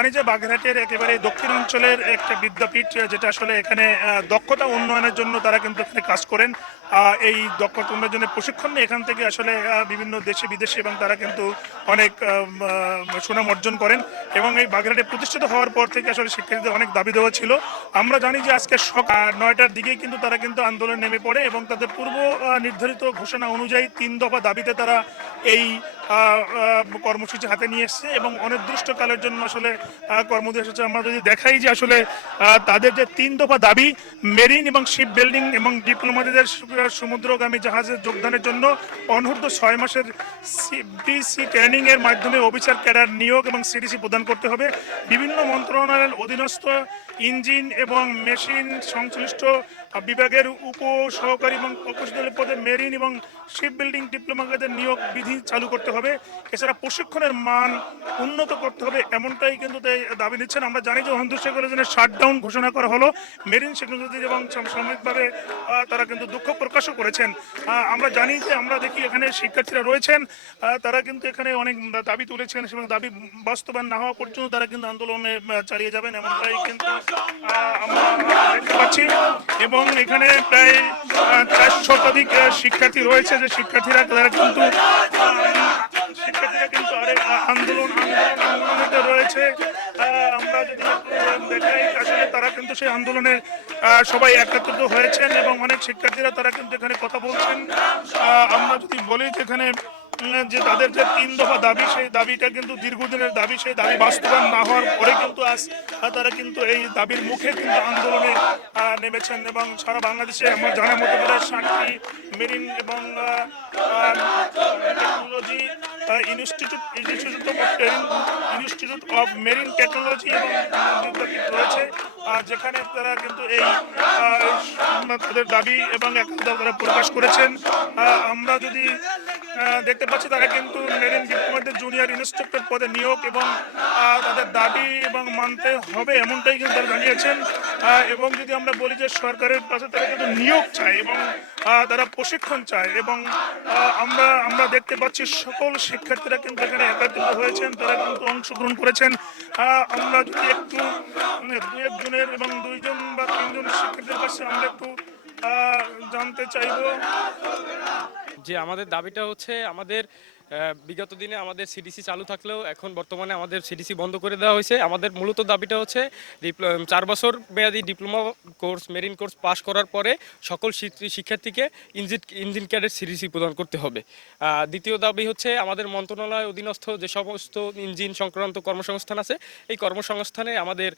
জানি যে বাগেরহাটের একেবারে দক্ষিণ অঞ্চলের একটা বিদ্যাপীঠ, যেটা আসলে এখানে দক্ষতা উন্নয়নের জন্য তারা কিন্তু এখানে কাজ করেন। এই দক্ষতা উন্নয়নের জন্য প্রশিক্ষণ নিয়ে এখান থেকে আসলে বিভিন্ন দেশে বিদেশে এবং তারা কিন্তু অনেক সুনাম অর্জন করেন। এবং এই বাগেরহাটে প্রতিষ্ঠিত হওয়ার পর থেকে আসলে শিক্ষার্থীদের অনেক দাবি দেওয়া ছিল। আমরা জানি যে আজকে সকাল নয়টার দিকেই কিন্তু তারা কিন্তু আন্দোলন নেমে পড়ে এবং তাদের পূর্ব নির্ধারিত ঘোষণা অনুযায়ী তিন দফা দাবিতে তারা এই কর্মসূচি হাতে নিয়ে এসছে এবং অনির্দিষ্টকালের জন্য আসলে কর্মসূচি আমরা যদি দেখাই যে আসলে তাদের যে তিন দফা দাবি, মেরিন এবং শিপ বিল্ডিং এবং ডিপ্লোমাদের সমুদ্রগামী জাহাজের যোগদানের জন্য অনূর্ধ্ব ছয় মাসের বিসি ট্রেনিং এর মাধ্যমে অফিসার ক্যাডার নিয়োগ এবং সিডিসি প্রদান করতে হবে। বিভিন্ন মন্ত্রণালয়ের অধীনস্থ ইঞ্জিন এবং মেশিন সংশ্লিষ্ট বিভাগের উপ সহকারী এবং প্রকৌশলী পদে মেরিন এবং শিপ বিল্ডিং ডিপ্লোমাদের নিয়োগ বিধি চালু করতে হবে। এছাড়া প্রশিক্ষণের মান উন্নত করতে হবে এমনটাই কিন্তু দাবি নিচ্ছেন। আমরা জানি যে অন্তর্শেখ কলেজের শাটডাউন ঘোষণা করা হলো। মেরিন সেক্রেটারি এবং সাম- সাময়িকভাবে তারা কিন্তু দুঃখ প্রকাশও করেছেন। আমরা জানি যে আমরা দেখি এখানে শিক্ষার্থীরা রয়েছেন। তারা কিন্তু এখানে অনেক দাবি তুলেছেন এবং দাবি বাস্তবায়ন না হওয়া পর্যন্ত তারা কিন্তু আন্দোলনে চালিয়ে যাবেন এমনটাই কিন্তু আমরা পাচ্ছি এবং এখানে প্রায় চার শতাধিক শিক্ষার্থী রয়েছে। যে শিক্ষার্থীরা, তারা কিন্তু, শিক্ষার্থীরা কিন্তু আরে আন্দোলন আন্দোলন রয়েছে। আমরা যদি দেখাই, আসলে তারা কিন্তু সেই আন্দোলনে সবাই একত্রিত হয়েছেন এবং অনেক শিক্ষার্থীরা তারা কিন্তু এখানে কথা বলছেন। আমরা যদি বলি যে এখানে যে তাদের যে তিন দফা দাবি, সেই দাবিটা কিন্তু দীর্ঘদিনের দাবি, সেই দাবি বাস্তবায়ন না হওয়ার পরে কিন্তু আজ তারা কিন্তু এই দাবির মুখে কিন্তু আন্দোলনে নেমেছেন এবং সারা বাংলাদেশে আমার জানার মতো করে ষাটটি মেরিন এবং technology institute institute of institute of marine technology এবং রয়েছে যেখানে তারা কিন্তু এই তাদের দাবি এবং একান্ত তারা প্রকাশ করেছেন। আমরা যদি দেখতে পাচ্ছি তারা কিন্তু মেরিন ডিপ্লোমাদের জুনিয়র ইনস্ট্রাক্টর পদে নিয়োগ এবং তাদের দাবি এবং মানতে হবে এমনটাই কিন্তু তারা জানিয়েছেন। এবং যদি আমরা বলি যে সরকারের কাছে তারা কিন্তু নিয়োগ চায় এবং তারা প্রশিক্ষণ চায় এবং আমরা আমরা দেখতে পাচ্ছি সকল শিক্ষার্থীরা কিন্তু এখানে একত্রিত হয়েছেন তারা কিন্তু অংশগ্রহণ করেছেন। আমরা যদি একটু উম, দু একজনের এবং দুইজন বা তিনজন শিক্ষার্থীর কাছে আমরা একটু জানতে চাইব। যে আমাদের দাবিটা হচ্ছে আমাদের বিগত দিনে আমাদের সিডিসি চালু থাকলেও এখন বর্তমানে আমাদের সিডিসি বন্ধ করে দেওয়া হয়েছে। আমাদের মূলত দাবিটা হচ্ছে চার বছর মেয়াদি diploma course, marine course pass করার পরে সকল শিক্ষার্থীকে ইঞ্জিন ইঞ্জিন ক্যাডেট সিডিসি প্রদান করতে হবে। দ্বিতীয় দাবি হচ্ছে আমাদের মন্ত্রণালয় অধীনস্থ যে সমস্ত ইঞ্জিন সংক্রান্ত কর্মসংস্থান আছে, এই কর্মসংস্থানে আমাদের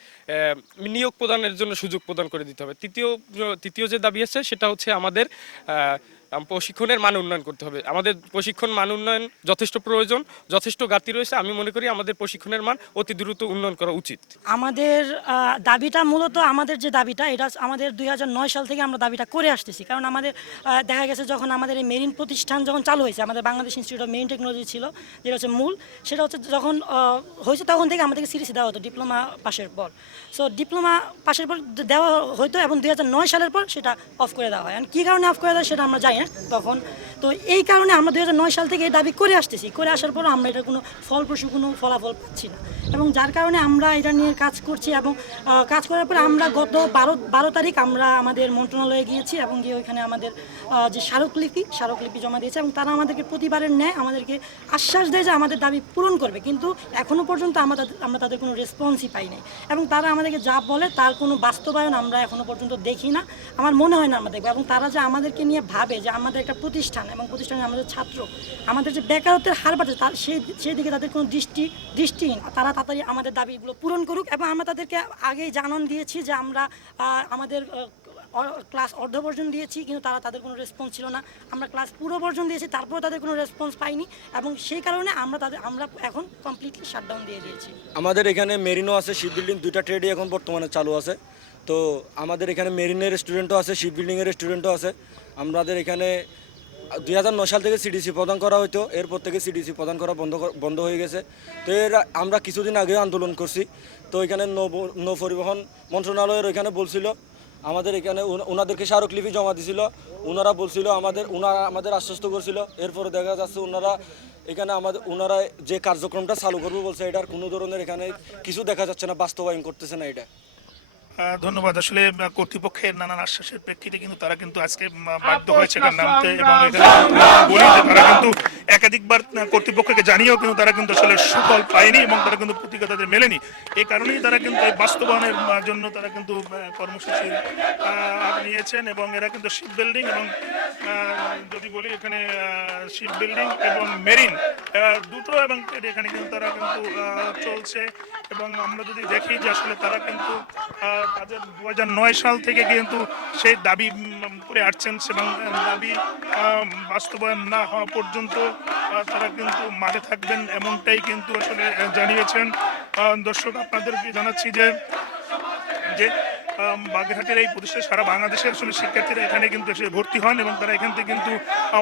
নিয়োগ প্রদানের জন্য সুযোগ প্রদান করে দিতে হবে। তৃতীয় তৃতীয় যে দাবি আছে সেটা হচ্ছে আমাদের প্রশিক্ষণের মান উন্নয়ন করতে হবে। আমাদের প্রশিক্ষণ মান উন্নয়ন যথেষ্ট প্রয়োজন, যথেষ্ট ঘাটতি রয়েছে। আমি মনে করি আমাদের প্রশিক্ষণের মান অতি দ্রুত উন্নয়ন করা উচিত। আমাদের দাবিটা মূলত আমাদের যে দাবিটা, এটা আমাদের দুই হাজার নয় সাল থেকে আমরা দাবিটা করে আসতেছি। কারণ আমাদের দেখা গেছে যখন আমাদের এই মেরিন প্রতিষ্ঠান যখন চালু হয়েছে, আমাদের Bangladesh institute of marine technology ছিল, যেটা হচ্ছে মূল, সেটা হচ্ছে যখন হয়েছে তখন থেকে আমাদেরকে সিরিসি দেওয়া হতো, ডিপ্লোমা পাশের পর। সো ডিপ্লোমা পাশের পর দেওয়া হতো এবং দুই হাজার নয় সালের পর সেটা অফ করে দেওয়া হয়। কী কারণে অফ করে দেয় সেটা আমরা জানি তখন তো এই কারণে আমরা দু হাজার নয় সাল থেকে এই দাবি করে আসতেছি। করে আসার পর আমরা এটা কোনো ফলপ্রসূ কোনো ফলাফল পাচ্ছি না। এবং যার কারণে আমরা এটা নিয়ে কাজ করছি এবং কাজ করার পরে আমরা গত বারো বারো তারিখ আমরা আমাদের মন্ত্রণালয়ে গিয়েছি এবং গিয়ে ওইখানে আমাদের যে স্মারকলিপি স্মারকলিপি জমা দিয়েছে এবং তারা আমাদেরকে প্রতিবারের ন্যায় আমাদেরকে আশ্বাস দেয় যে আমাদের দাবি পূরণ করবে। কিন্তু এখনও পর্যন্ত আমরা আমরা তাদের কোনো রেসপন্সই পাই নাই। এবং তারা আমাদেরকে যা বলে তার কোনো বাস্তবায়ন আমরা এখনও পর্যন্ত দেখি না। আমার মনে হয় না আমরা দেখব। এবং তারা যে আমাদেরকে নিয়ে ভাবে যে আমাদের একটা প্রতিষ্ঠান এবং প্রতিষ্ঠানে আমাদের ছাত্র, আমাদের যে বেকারত্বের হার বাড়ছে, তার সেই সেই দিকে তাদের কোনো দৃষ্টি দৃষ্টিহীন তারা তাড়াতাড়ি আমাদের দাবিগুলো পূরণ করুক এবং আমরা তাদেরকে আগেই জানান দিয়েছি যে আমরা আমাদের ক্লাস অর্ধ বর্জন দিয়েছি, কিন্তু তারা তাদের কোনো রেসপন্স ছিল না। আমরা ক্লাস পুরো বর্জন দিয়েছি, তারপরেও তাদের কোনো রেসপন্স পাইনি এবং সেই কারণে আমরা তাদের, আমরা এখন কমপ্লিটলি শাটডাউন দিয়ে দিয়েছি। আমাদের এখানে মেরিনও আছে শিপ বিল্ডিং দুইটা ট্রেডই এখন বর্তমানে চালু আছে। তো আমাদের এখানে মেরিনের স্টুডেন্টও আছে শিপ বিল্ডিংয়ের স্টুডেন্টও আছে। আমাদের এখানে দুই হাজার নয় সাল থেকে সিডিসি প্রদান করা হতো এরপর থেকে সিডিসি প্রদান করা বন্ধ বন্ধ হয়ে গেছে। তো এর আমরা কিছুদিন আগে আন্দোলন করছি। তো এখানে নৌ পরিবহন মন্ত্রণালয়ের ওইখানে বলছিল, আমাদের এখানে ওনাদেরকে স্মারকলিপি জমা দিছিল। ওনারা বলছিল, আমাদের ওনারা আমাদের আশ্বস্ত করছিল। এরপরে দেখা যাচ্ছে ওনারা এখানে আমাদের ওনারা যে কার্যক্রমটা চালু করবে বলছে, এটার কোনো ধরনের এখানে কিছু দেখা যাচ্ছে না, বাস্তবায়ন করতেছে না এটা। ধন্যবাদ। আসলে কর্তৃপক্ষের নানান আশ্বাসের প্রেক্ষিতে কিন্তু তারা কিন্তু আজকে বাধ্য হয়েছে এখানে নামতে এবং এখানে তারা কিন্তু একাধিকবার কর্তৃপক্ষকে জানিয়েও কিন্তু তারা কিন্তু আসলে সুফল পায়নি এবং তারা কিন্তু প্রতিজ্ঞা তাদের মেলেনি। এই কারণেই তারা কিন্তু এই বাস্তবায়নের জন্য তারা কিন্তু কর্মসূচি নিয়েছেন এবং এরা কিন্তু শিপ বিল্ডিং এবং যদি বলি এখানে শিপ বিল্ডিং এবং মেরিন দুটো এবং এখানে কিন্তু তারা কিন্তু চলছে। এবং আমরা যদি দেখি যে আসলে তারা কিন্তু তাদের দু হাজার নয় সাল থেকে কিন্তু সেই দাবি করে আসছেন এবং দাবি বাস্তবায়ন না হওয়া পর্যন্ত তারা কিন্তু মাঠে থাকবেন এমনটাই কিন্তু আসলে জানিয়েছেন। দর্শক, আপনাদেরকে জানাচ্ছি যে যে বাগেরহাটের এই প্রতিষ্ঠানে সারা বাংলাদেশের আসলে শিক্ষার্থীরা এখানে কিন্তু এসে ভর্তি হন এবং তারা এখান থেকে কিন্তু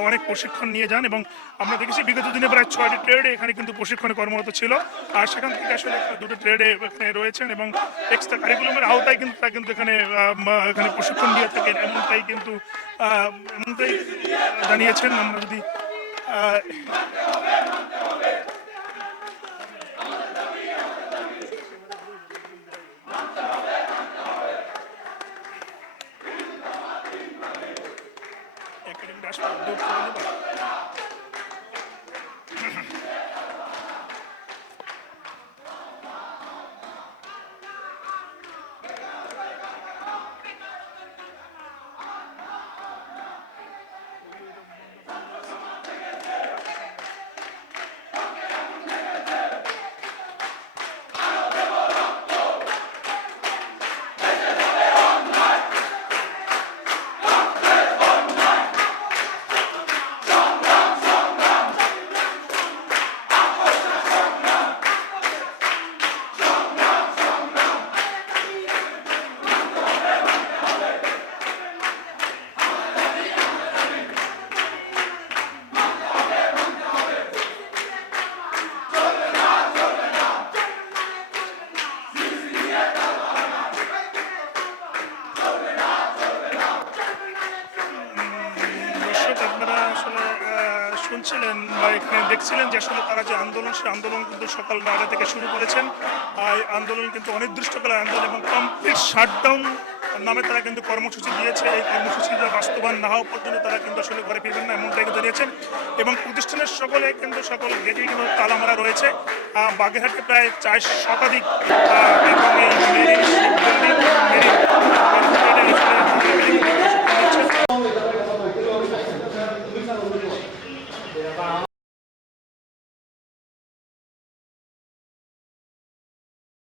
অনেক প্রশিক্ষণ নিয়ে যান এবং আমরা দেখেছি বিগত দিনে প্রায় ছয়টি ট্রেডে এখানে কিন্তু প্রশিক্ষণে কর্মরত ছিল। আর সেখান থেকে আসলে দুটো ট্রেডে এখানে রয়েছেন এবং এক্সট্রা কারিকুলামের আওতায় কিন্তু তারা কিন্তু এখানে এখানে প্রশিক্ষণ দিয়ে থাকেন এমনটাই কিন্তু এমনটাই জানিয়েছেন। আমরা যদি আহ, বা এখানে দেখছিলেন যে আসলে তারা যে আন্দোলন সেই আন্দোলন কিন্তু সকাল নয়টা থেকে শুরু করেছেন। আন্দোলন কিন্তু অনির্দিষ্টকালের আন্দোলন এবং কমপ্লিট শাটডাউন নামে তারা কিন্তু কর্মসূচি দিয়েছে। এই কর্মসূচিটা বাস্তবায়ন না হওয়া পর্যন্ত তারা কিন্তু আসলে ঘরে ফিরবেন না এমনটাই কিন্তু জানিয়েছেন। এবং প্রতিষ্ঠানের সকলে কিন্তু সকল গেটেই কিন্তু তালা মারা রয়েছে বাগেরহাটে প্রায় চার শতাধিক এবং এই